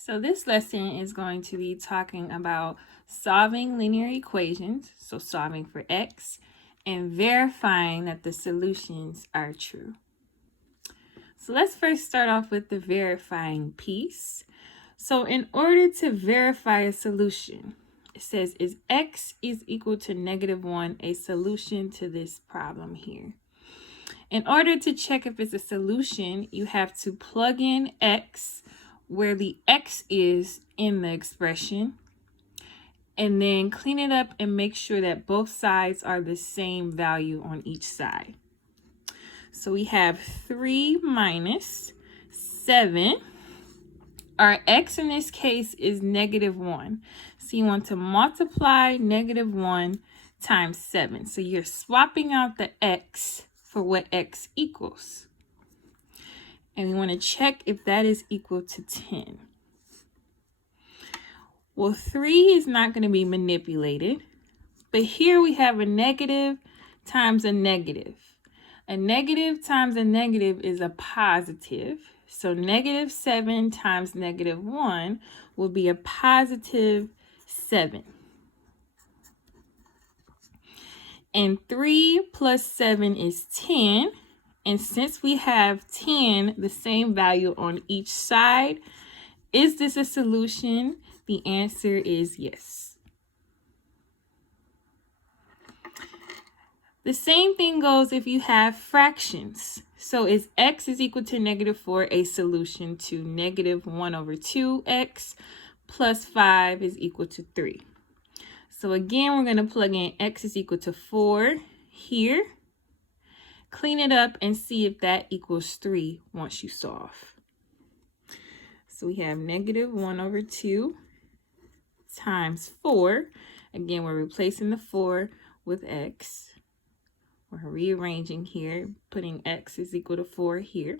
So this lesson is going to be talking about solving linear equations, so solving for x, and verifying that the solutions are true. So let's first start off with the verifying piece. So in order to verify a solution, it says, is x is equal to -1 a solution to this problem here? In order to check if it's a solution, you have to plug in x where the x is in the expression, and then clean it up and make sure that both sides are the same value on each side. So we have 3 minus 7. Our x in this case is -1. So you want to multiply -1 times 7. So you're swapping out the x for what x equals. And we want to check if that is equal to 10. Well, 3 is not going to be manipulated. But here we have a negative times a negative. A negative times a negative is a positive. So -7 times -1 will be a positive 7. And 3 plus 7 is 10. And since we have 10, the same value on each side, is this a solution? The answer is yes. The same thing goes if you have fractions. So is x is equal to -4 a solution to -1/2x plus 5 is equal to 3? So again, we're going to plug in x is equal to 4 here. Clean it up and see if that equals 3 once you solve. So we have -1/2 times 4. Again, we're replacing the 4 with x. We're rearranging here, putting x is equal to 4 here.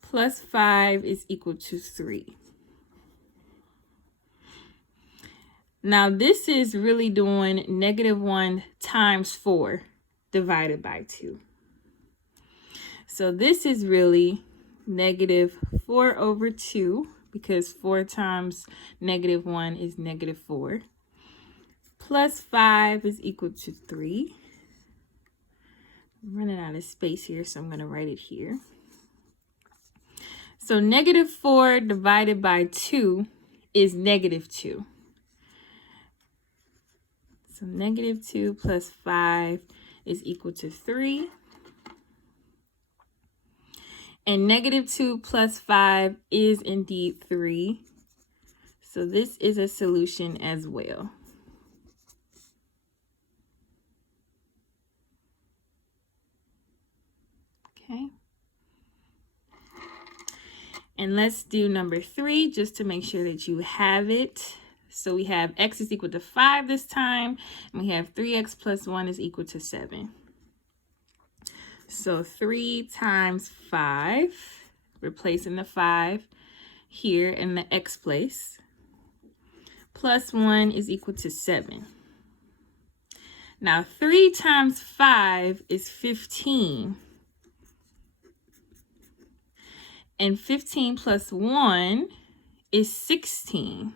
Plus 5 is equal to 3. Now this is really doing -1 times 4 divided by 2. So this is really -4/2 because 4 times -1 is -4. Plus 5 is equal to 3. I'm running out of space here, so I'm going to write it here. So -4 divided by 2 is -2. So -2 plus 5 is equal to 3. And -2 plus 5 is indeed 3. So this is a solution as well. Okay. And let's do number 3 just to make sure that you have it. So we have x is equal to 5 this time, and we have 3x plus 1 is equal to 7. So 3 times 5, replacing the 5 here in the x place, plus 1 is equal to 7. Now 3 times 5 is 15. And 15 plus 1 is 16.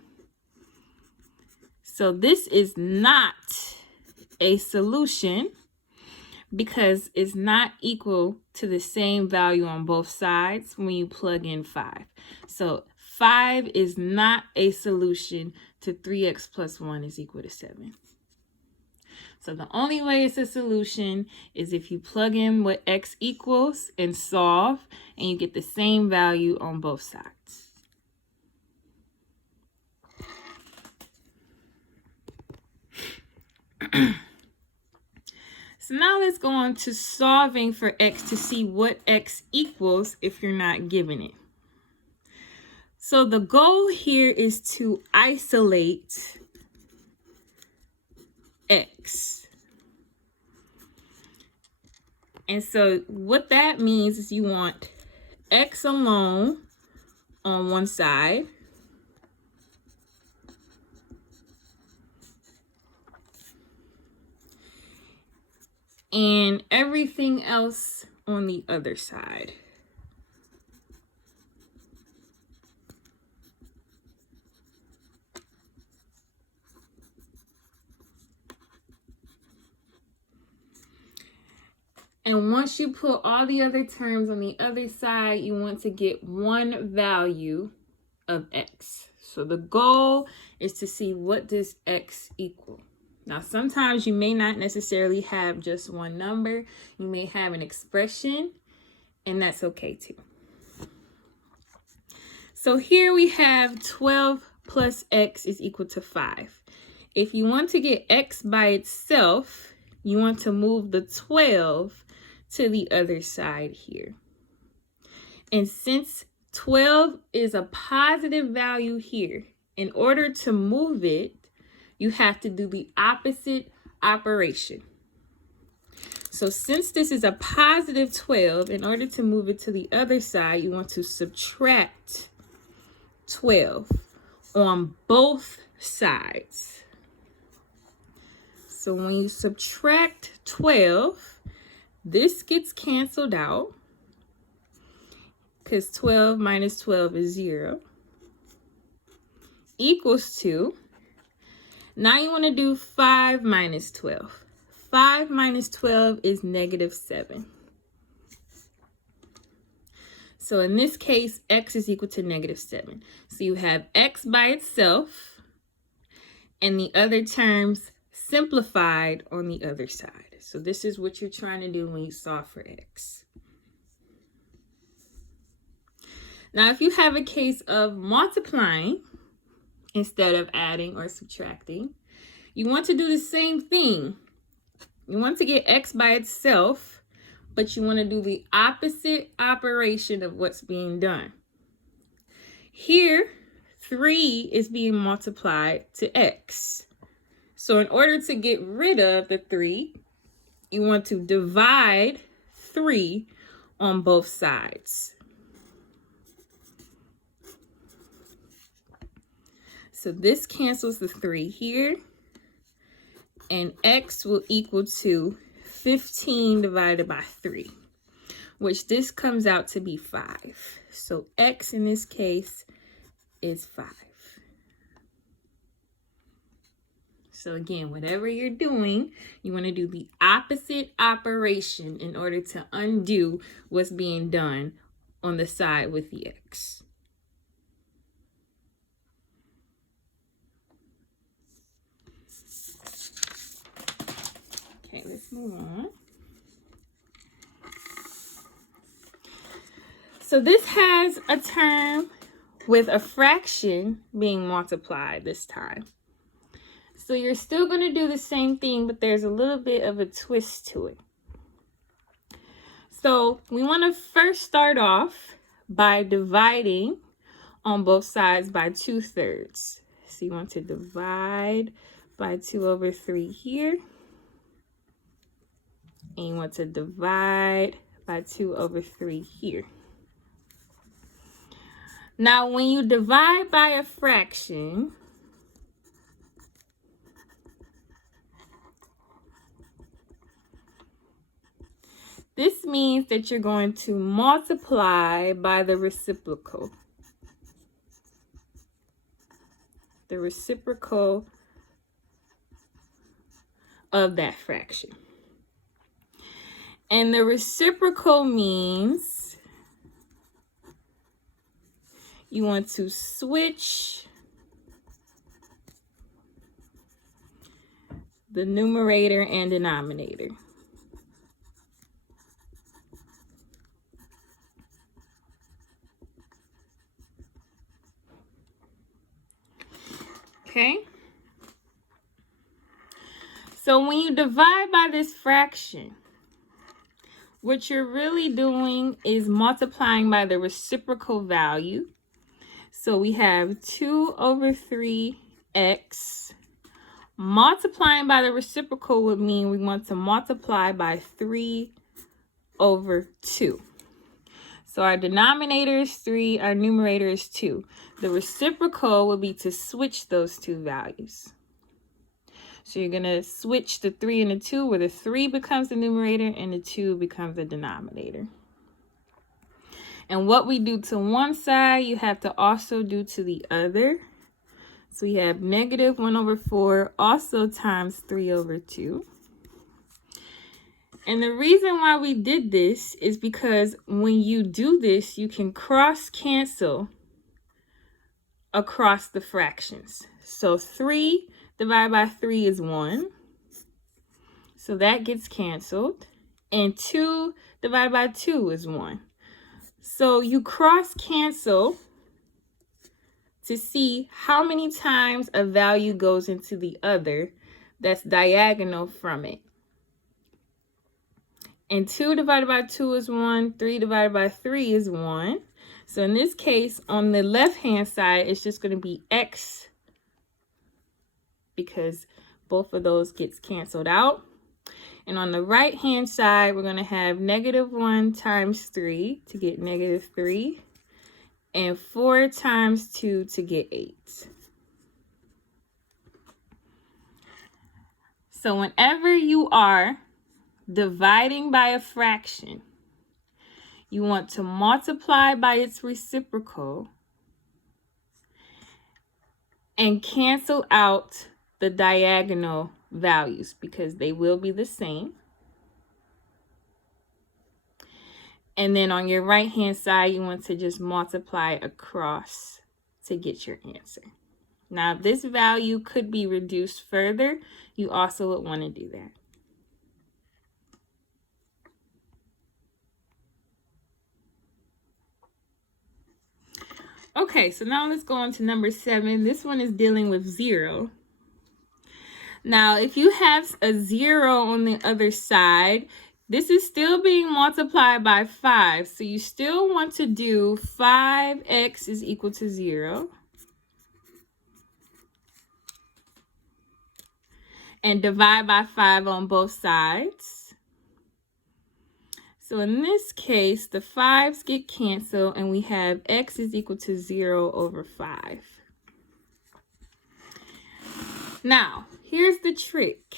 So this is not a solution because it's not equal to the same value on both sides when you plug in 5. So 5 is not a solution to 3x plus 1 is equal to 7. So the only way it's a solution is if you plug in what x equals and solve, and you get the same value on both sides. So now let's go on to solving for x to see what x equals if you're not given it. So the goal here is to isolate x. And so what that means is you want x alone on one side, and everything else on the other side. And once you put all the other terms on the other side, you want to get one value of x. So the goal is to see what does x equal. Now, sometimes you may not necessarily have just one number. You may have an expression, and that's okay too. So here we have 12 plus x is equal to 5. If you want to get x by itself, you want to move the 12 to the other side here. And since 12 is a positive value here, in order to move it, you have to do the opposite operation. So since this is a positive 12, in order to move it to the other side, you want to subtract 12 on both sides. So when you subtract 12, this gets canceled out because 12 minus 12 is 0, equals to, now you want to do 5 minus 12. 5 minus 12 is negative 7. So in this case, x is equal to negative 7. So you have x by itself and the other terms simplified on the other side. So this is what you're trying to do when you solve for x. Now, if you have a case of multiplying instead of adding or subtracting, you want to do the same thing. You want to get x by itself, but you want to do the opposite operation of what's being done. Here, 3 is being multiplied to x. So in order to get rid of the 3, you want to divide 3 on both sides. So this cancels the 3 here, and x will equal to 15 divided by 3, which this comes out to be 5. So x in this case is 5. So again, whatever you're doing, you want to do the opposite operation in order to undo what's being done on the side with the x. Okay, let's move on. So this has a term with a fraction being multiplied this time. So you're still going to do the same thing, but there's a little bit of a twist to it. So we want to first start off by dividing on both sides by 2/3. So you want to divide by 2/3 here. And you want to divide by 2/3 here. Now, when you divide by a fraction, this means that you're going to multiply by the reciprocal. The reciprocal of that fraction. And the reciprocal means you want to switch the numerator and denominator. Okay? So when you divide by this fraction, what you're really doing is multiplying by the reciprocal value. So we have 2/3x. Multiplying by the reciprocal would mean we want to multiply by 3/2. So our denominator is 3, our numerator is 2. The reciprocal would be to switch those two values. So you're going to switch the 3 and the 2, where the 3 becomes the numerator and the 2 becomes the denominator. And what we do to one side, you have to also do to the other. So we have negative 1/4 also times 3/2. And the reason why we did this is because when you do this, you can cross cancel across the fractions. So 3 divided by 3 is 1. So that gets canceled. And 2 divided by 2 is 1. So you cross cancel to see how many times a value goes into the other that's diagonal from it. And 2 divided by 2 is 1. 3 divided by 3 is 1. So in this case, on the left-hand side, it's just going to be x because both of those gets canceled out. And on the right-hand side, we're going to have -1 times 3 to get -3. And 4 times 2 to get 8. So whenever you are dividing by a fraction, you want to multiply by its reciprocal and cancel out the diagonal values because they will be the same. And then on your right-hand side, you want to just multiply across to get your answer. Now, if this value could be reduced further, you also would want to do that. Okay, so now let's go on to number 7. This one is dealing with 0. Now, if you have a 0 on the other side, this is still being multiplied by 5. So you still want to do 5x is equal to 0. And divide by 5 on both sides. So in this case, the 5's get canceled and we have x is equal to 0 over 5. Now, here's the trick.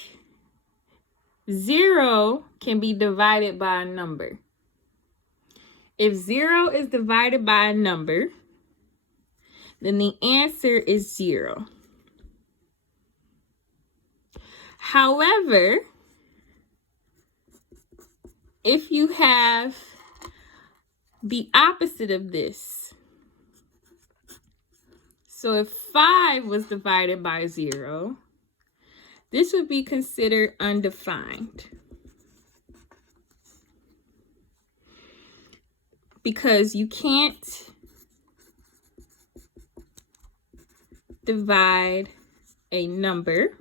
0 can be divided by a number. If 0 is divided by a number, then the answer is 0. However, if you have the opposite of this, so if 5 was divided by 0, this would be considered undefined. Because you can't divide a number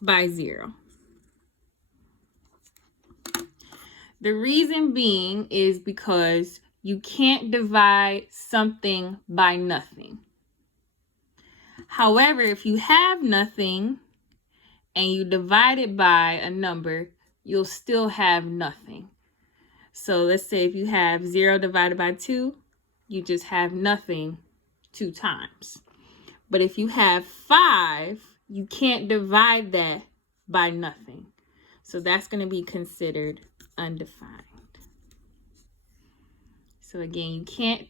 by 0. The reason being is because you can't divide something by nothing. However, if you have nothing and you divide it by a number, you'll still have nothing. So let's say if you have 0 divided by 2, you just have nothing 2 times. But if you have 5, you can't divide that by nothing. So that's going to be considered undefined. So again, you can't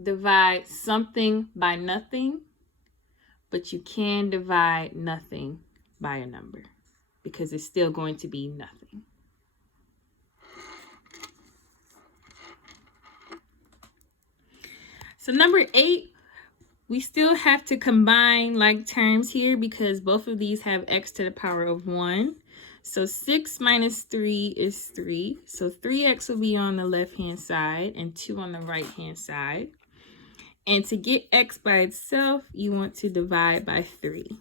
divide something by nothing, but you can divide nothing by a number because it's still going to be nothing. So number 8, we still have to combine like terms here because both of these have x to the power of 1. So 6 minus 3 is 3. So 3x will be on the left-hand side and 2 on the right-hand side. And to get x by itself, you want to divide by 3.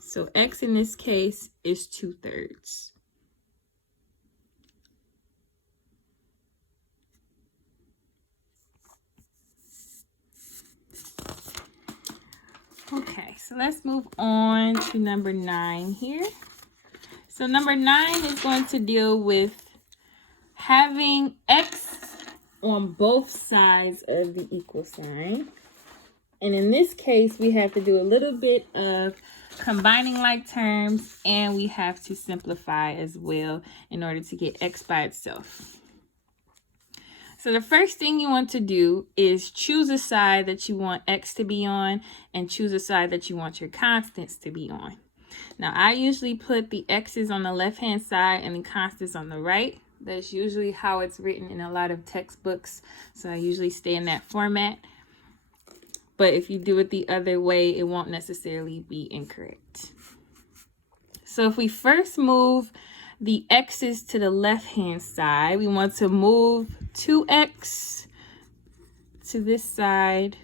So x in this case is 2/3. Okay, so let's move on to number 9 here. So number 9 is going to deal with having x on both sides of the equal sign. And in this case, we have to do a little bit of combining like terms, and we have to simplify as well in order to get x by itself. So the first thing you want to do is choose a side that you want x to be on and choose a side that you want your constants to be on. Now, I usually put the x's on the left-hand side and the constants on the right. That's usually how it's written in a lot of textbooks. So I usually stay in that format. But if you do it the other way, it won't necessarily be incorrect. So if we first move the x's to the left-hand side, we want to move 2x to this side,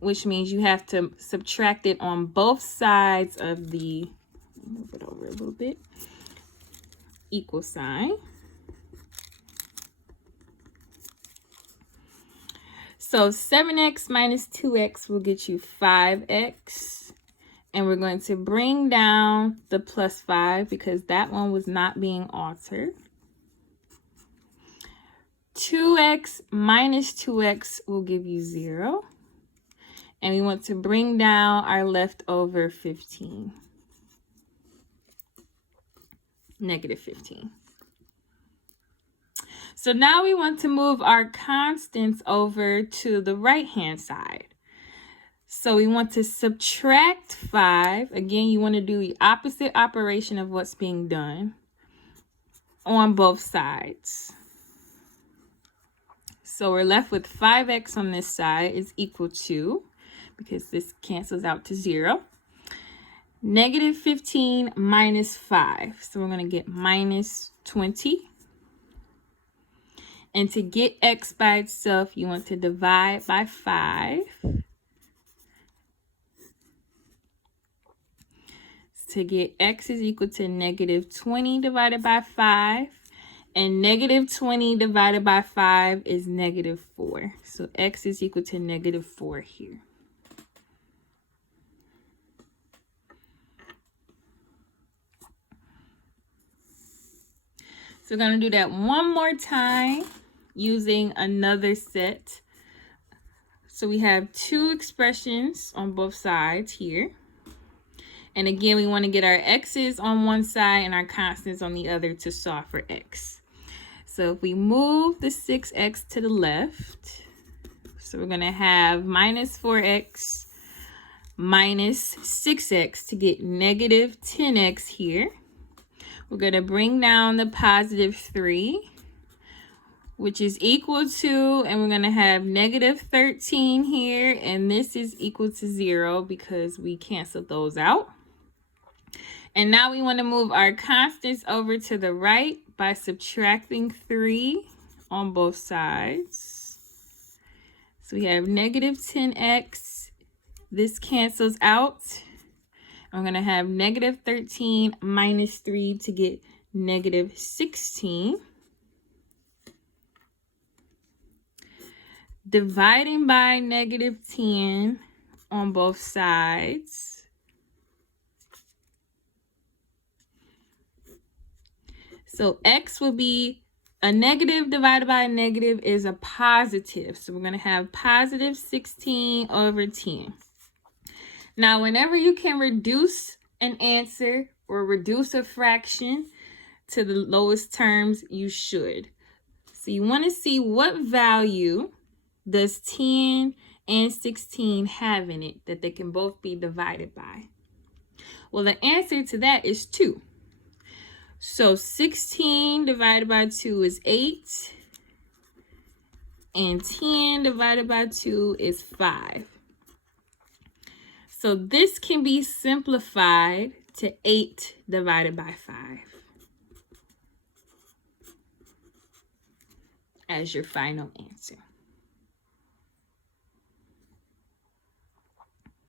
which means you have to subtract it on both sides of the, move it over a little bit, equal sign. So 7x minus 2x will get you 5x. And we're going to bring down the plus 5 because that one was not being altered. 2x minus 2x will give you 0. And we want to bring down our leftover 15. Negative 15. So now we want to move our constants over to the right-hand side. So we want to subtract 5. Again, you want to do the opposite operation of what's being done on both sides. So we're left with 5x on this side is equal to, because this cancels out to 0, negative 15 minus 5. So we're going to get minus 20. And to get x by itself, you want to divide by 5. To get x is equal to negative 20 divided by 5. And negative 20 divided by 5 is negative 4. So x is equal to negative 4 here. So we're going to do that one more time using another set. So we have two expressions on both sides here. And again, we want to get our x's on one side and our constants on the other to solve for x. So if we move the 6x to the left, so we're going to have minus 4x minus 6x to get negative 10x here. We're going to bring down the positive 3, which is equal to, and we're going to have negative 13 here. And this is equal to 0 because we canceled those out. And now we want to move our constants over to the right by subtracting 3 on both sides. So we have negative 10x. This cancels out. I'm going to have negative 13 minus 3 to get negative 16. Dividing by negative 10 on both sides. So x will be a negative divided by a negative is a positive. So we're going to have positive 16 over 10. Now, whenever you can reduce an answer or reduce a fraction to the lowest terms, you should. So you want to see what value does 10 and 16 have in it that they can both be divided by. Well, the answer to that is 2. So 16 divided by 2 is 8. And 10 divided by 2 is 5. So this can be simplified to 8 divided by 5 as your final answer.